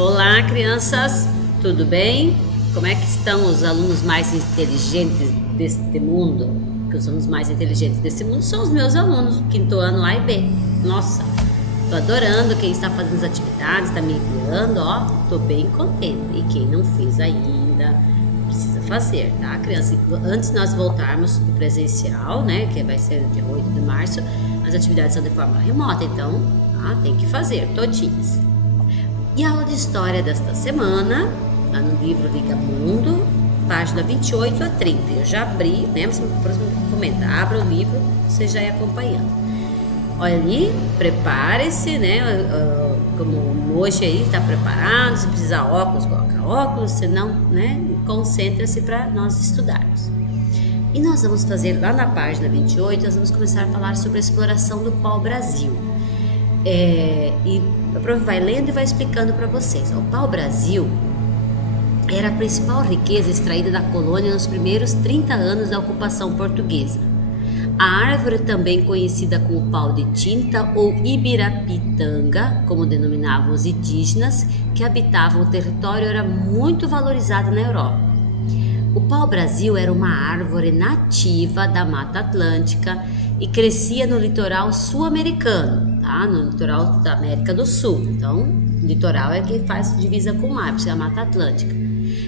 Olá, crianças, tudo bem? Como é que estão os alunos mais inteligentes deste mundo? Porque os alunos mais inteligentes desse mundo são os meus alunos, do quinto ano A e B. Nossa, tô adorando quem está fazendo as atividades, está me enviando, ó, tô bem contente. E quem não fez ainda, precisa fazer, tá, criança? Antes de nós voltarmos pro presencial, né, que vai ser dia 8 de março, as atividades são de forma remota, então, tá, tem que fazer, todinhas. E a aula de história desta semana, lá no livro Liga Mundo, página 28 a 30. Eu já abri, né? Você comenta, abra o livro, você já ia acompanhando. Olha ali, prepare-se, né? Como hoje aí está preparado, se precisar óculos, coloca óculos, se não, né? Concentre-se para nós estudarmos. E nós vamos fazer lá na página 28, nós vamos começar a falar sobre a exploração do pau-brasil. E a prof vai lendo e vai explicando para vocês. O pau-brasil era a principal riqueza extraída da colônia nos primeiros 30 anos da ocupação portuguesa. A árvore, também conhecida como pau de tinta ou ibirapitanga, como denominavam os indígenas que habitavam o território, era muito valorizada na Europa. O pau-brasil era uma árvore nativa da Mata Atlântica e crescia no litoral sul-americano, tá? No litoral da América do Sul. Então, o litoral é que faz divisa com o mar, porque é a Mata Atlântica.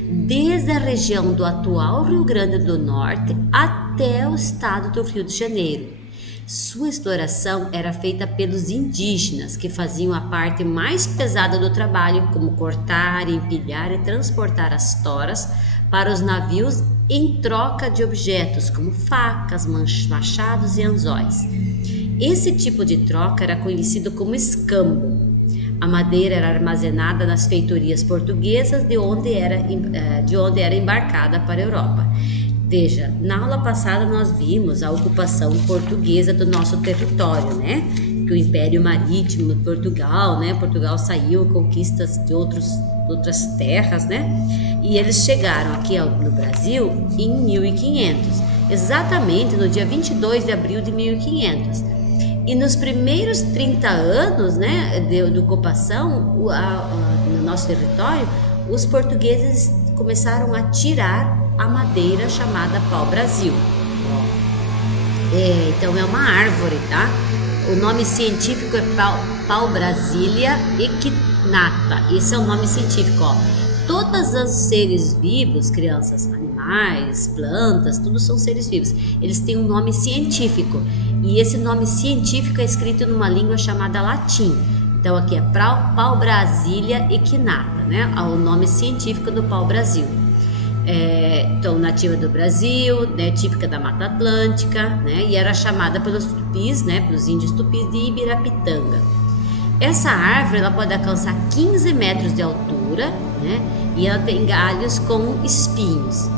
Desde a região do atual Rio Grande do Norte até o estado do Rio de Janeiro. Sua exploração era feita pelos indígenas, que faziam a parte mais pesada do trabalho, como cortar, empilhar e transportar as toras para os navios em troca de objetos como facas, machados e anzóis. Esse tipo de troca era conhecido como escambo. A madeira era armazenada nas feitorias portuguesas de onde era embarcada para a Europa. Veja, na aula passada nós vimos a ocupação portuguesa do nosso território, né? Que o Império Marítimo de Portugal, né? Portugal saiu conquistas de outras terras, né? E eles chegaram aqui no Brasil em 1500, exatamente no dia 22 de abril de 1500. E nos primeiros 30 anos, né, de ocupação no nosso território, os portugueses começaram a tirar a madeira chamada pau-brasil. Então é uma árvore, tá? O nome científico é pau-brasilia equinata. Esse é o nome científico, ó. Todos os seres vivos, crianças, animais, plantas, tudo são seres vivos. Eles têm um nome científico. E esse nome científico é escrito numa língua chamada latim. Então aqui é pau-brasilia equinata, né? O nome científico do pau-brasil. Então, nativa do Brasil, né, típica da Mata Atlântica, né, e era chamada pelos tupis, né, pelos índios tupis, de ibirapitanga. Essa árvore ela pode alcançar 15 metros de altura, né, e ela tem galhos com espinhos.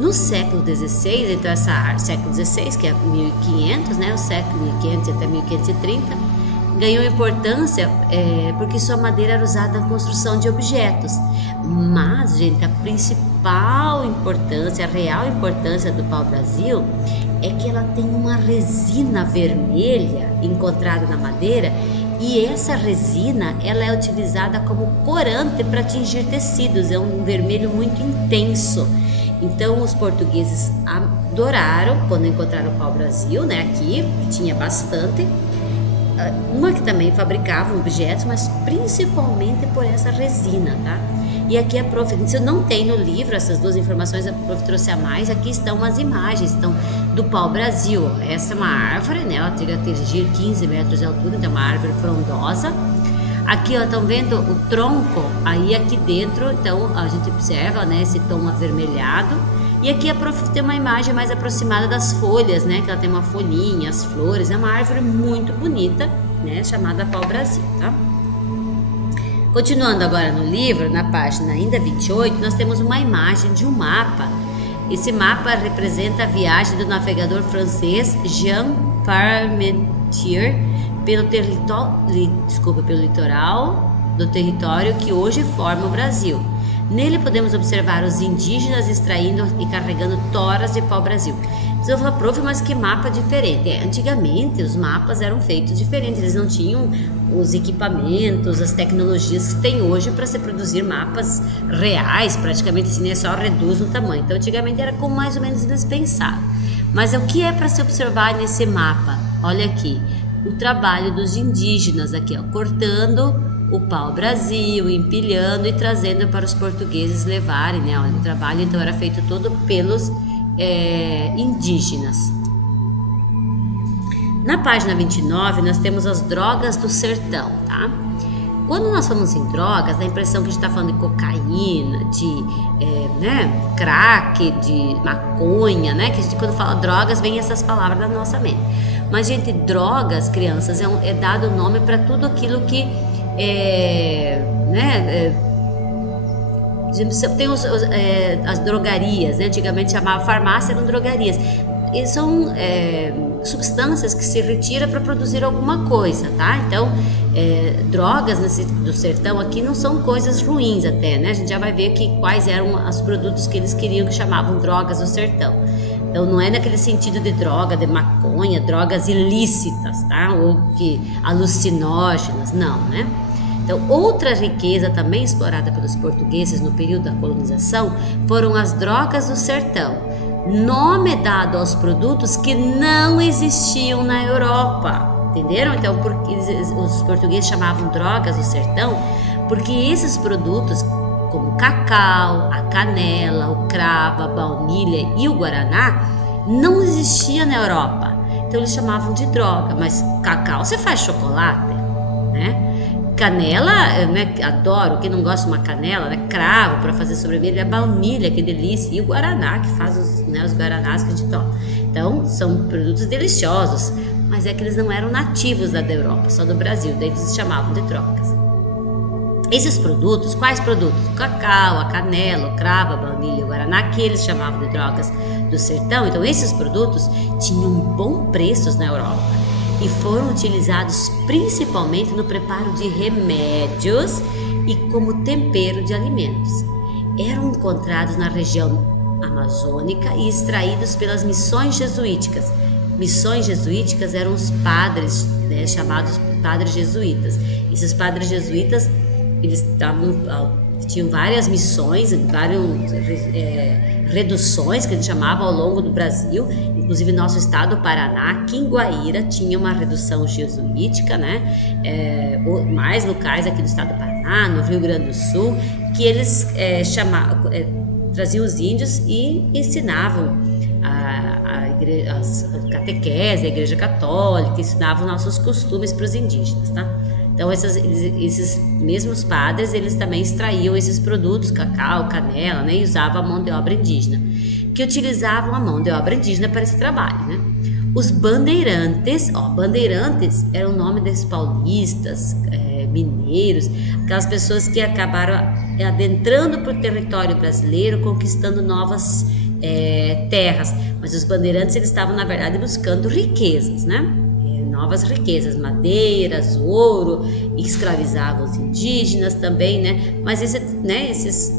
No século XVI, então século XVI, que é 1500, né, o século 1500 até 1530, ganhou importância porque sua madeira era usada na construção de objetos. Mas, gente, a principal importância, a real importância do pau-brasil é que ela tem uma resina vermelha encontrada na madeira, e essa resina ela é utilizada como corante para tingir tecidos, é um vermelho muito intenso. Então os portugueses adoraram quando encontraram o pau-brasil, né, aqui, que tinha bastante. Uma que também fabricavam objetos, mas principalmente por essa resina, tá? E aqui a prof, isso não tem no livro, essas duas informações a prof trouxe a mais. Aqui estão as imagens do pau-brasil. Essa é uma árvore, né? Ela teria que atingir 15 metros de altura, então é uma árvore frondosa. Aqui, ó, estão vendo o tronco? Aí aqui dentro, então a gente observa, né, esse tom avermelhado. E aqui a prof tem uma imagem mais aproximada das folhas, né? Que ela tem uma folhinha, as flores. É uma árvore muito bonita, né? Chamada pau-brasil, tá? Continuando agora no livro, na página ainda 28, nós temos uma imagem de um mapa. Esse mapa representa a viagem do navegador francês Jean Parmentier pelo litoral do território que hoje forma o Brasil. Nele podemos observar os indígenas extraindo e carregando toras de pau-brasil. Você vai falar, prof, mas que mapa diferente? Antigamente os mapas eram feitos diferentes, eles não tinham os equipamentos, as tecnologias que tem hoje para se produzir mapas reais, praticamente assim, só reduz o tamanho. Então antigamente era como mais ou menos eles pensavam. Mas o que é para se observar nesse mapa? Olha aqui, o trabalho dos indígenas aqui, ó, cortando o pau-brasil, empilhando e trazendo para os portugueses levarem, né? Olha, o trabalho então era feito todo pelos indígenas. Na página 29 nós temos as drogas do sertão, tá? Quando nós falamos em drogas, dá a impressão que a gente está falando de cocaína, de crack, de maconha, né? Que a gente, quando fala drogas, vem essas palavras na nossa mente. Mas, gente, drogas, crianças, é dado nome para tudo aquilo que tem as drogarias, né? Antigamente chamava farmácia, eram drogarias. E são substâncias que se retira para produzir alguma coisa, tá? Então, drogas do sertão aqui não são coisas ruins até, né? A gente já vai ver aqui quais eram os produtos que eles queriam, que chamavam drogas do sertão. Então, não é naquele sentido de droga, de maconha, drogas ilícitas, tá? Ou alucinógenas, não, né? Então, outra riqueza também explorada pelos portugueses no período da colonização foram as drogas do sertão, nome dado aos produtos que não existiam na Europa, entenderam? Então, porque os portugueses chamavam drogas do sertão, porque esses produtos, como o cacau, a canela, o cravo, a baunilha e o guaraná, não existia na Europa. Então, eles chamavam de droga. Mas cacau, você faz chocolate, né? Canela, né, adoro, quem não gosta de uma canela, né, cravo para fazer sobremesa, a baunilha, que delícia, e o guaraná, que faz os guaranás que a gente toma. Então, são produtos deliciosos, mas é que eles não eram nativos da Europa, só do Brasil, daí eles chamavam de drogas. Esses produtos, quais produtos? O cacau, a canela, o cravo, a baunilha e o guaraná, que eles chamavam de drogas do sertão. Então, esses produtos tinham bons preços na Europa e foram utilizados principalmente no preparo de remédios e como tempero de alimentos. Eram encontrados na região amazônica e extraídos pelas missões jesuíticas. Missões jesuíticas eram os padres, né, chamados padres jesuítas. Esses padres jesuítas, eles tinham várias missões, várias reduções que eles chamavam ao longo do Brasil. Inclusive nosso estado, o Paraná, aqui em Guaíra, tinha uma redução jesuítica, né? Mais locais aqui do estado do Paraná, no Rio Grande do Sul, que eles traziam os índios e ensinavam a catequese, a igreja católica, ensinavam nossos costumes para os indígenas, tá? Então esses mesmos padres, eles também extraíam esses produtos, cacau, canela, né? E usavam a mão de obra indígena, que utilizavam a mão de obra indígena para esse trabalho, né? Os bandeirantes, bandeirantes era o nome desses paulistas, mineiros, aquelas pessoas que acabaram adentrando para o território brasileiro, conquistando novas terras. Mas os bandeirantes, eles estavam, na verdade, buscando riquezas, né? Novas riquezas, madeiras, ouro, e escravizavam os indígenas também, né? Mas esses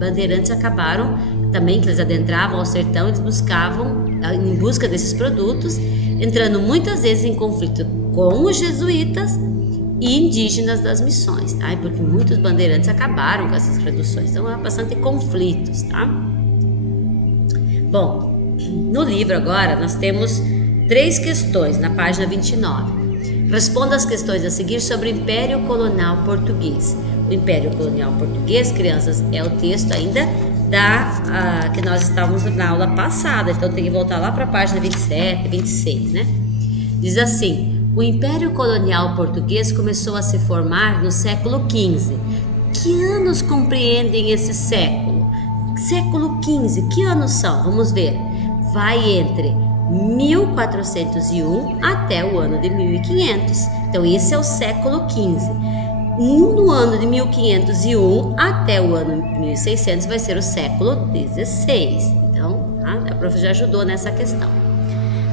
bandeirantes acabaram também, que eles adentravam ao sertão, eles buscavam, em busca desses produtos, entrando muitas vezes em conflito com os jesuítas e indígenas das missões, tá? Porque muitos bandeirantes acabaram com essas reduções, então há bastante conflitos, tá? Bom, no livro agora nós temos 3 questões na página 29. Responda as questões a seguir sobre o Império Colonial Português. O Império Colonial Português, crianças, é o texto ainda que nós estávamos na aula passada, então tem que voltar lá para a página 27, 26, né? Diz assim: o Império Colonial Português começou a se formar no século XV. Que anos compreendem esse século? Século XV, que anos são? Vamos ver. Vai entre 1401 até o ano de 1500. Então esse é o século XV. No ano de 1501 até o ano de 1600 vai ser o século XVI. Então, a prof já ajudou nessa questão.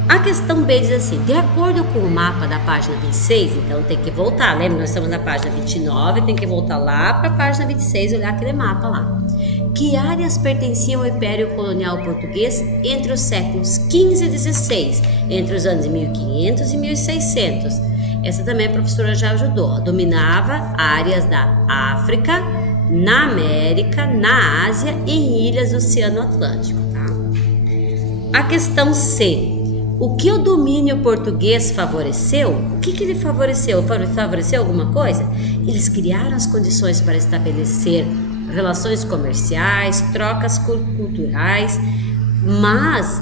A questão B diz assim: de acordo com o mapa da página 26, então tem que voltar, lembra? Nós estamos na página 29, tem que voltar lá para a página 26 e olhar aquele mapa lá. Que áreas pertenciam ao Império Colonial Português entre os séculos XV e XVI, entre os anos 1500 e 1600? Essa também a professora já ajudou. Dominava áreas da África, na América, na Ásia e em ilhas do Oceano Atlântico. Tá? A questão C. O que o domínio português favoreceu? O que ele favoreceu? Favoreceu alguma coisa? Eles criaram as condições para estabelecer relações comerciais, trocas culturais, mas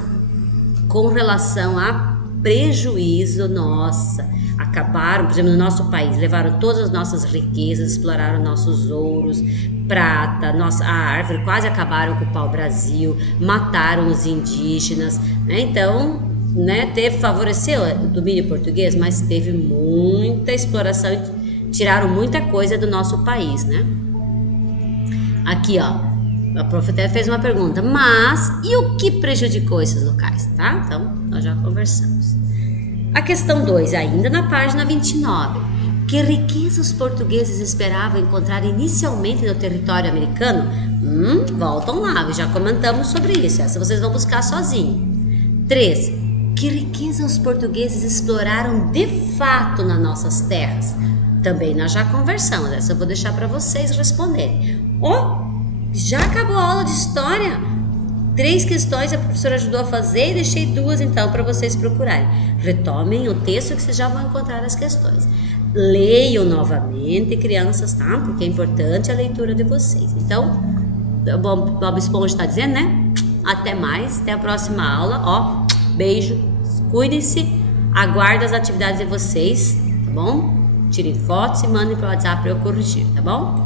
com relação a prejuízo, nossa, acabaram, por exemplo, no nosso país, levaram todas as nossas riquezas, exploraram nossos ouros, prata, a árvore, quase acabaram com o pau-brasil, mataram os indígenas, né? Então, né, favoreceu o domínio português, mas teve muita exploração e tiraram muita coisa do nosso país, né? Aqui, ó, a prof até fez uma pergunta, mas e o que prejudicou esses locais, tá? Então, nós já conversamos. A questão 2, ainda na página 29. Que riqueza os portugueses esperavam encontrar inicialmente no território americano? Voltam lá, já comentamos sobre isso. Essa vocês vão buscar sozinhos. 3. Que riqueza os portugueses exploraram de fato nas nossas terras? Também nós já conversamos, essa eu vou deixar para vocês responderem. Já acabou a aula de história? 3 questões a professora ajudou a fazer e deixei 2 então para vocês procurarem. Retomem o texto que vocês já vão encontrar as questões. Leiam novamente, crianças, tá? Porque é importante a leitura de vocês. Então, Bob Esponja está dizendo, né? Até mais, até a próxima aula. Beijo, cuidem-se, aguardo as atividades de vocês, tá bom? Tirem fotos e mandem para o WhatsApp para eu corrigir, tá bom?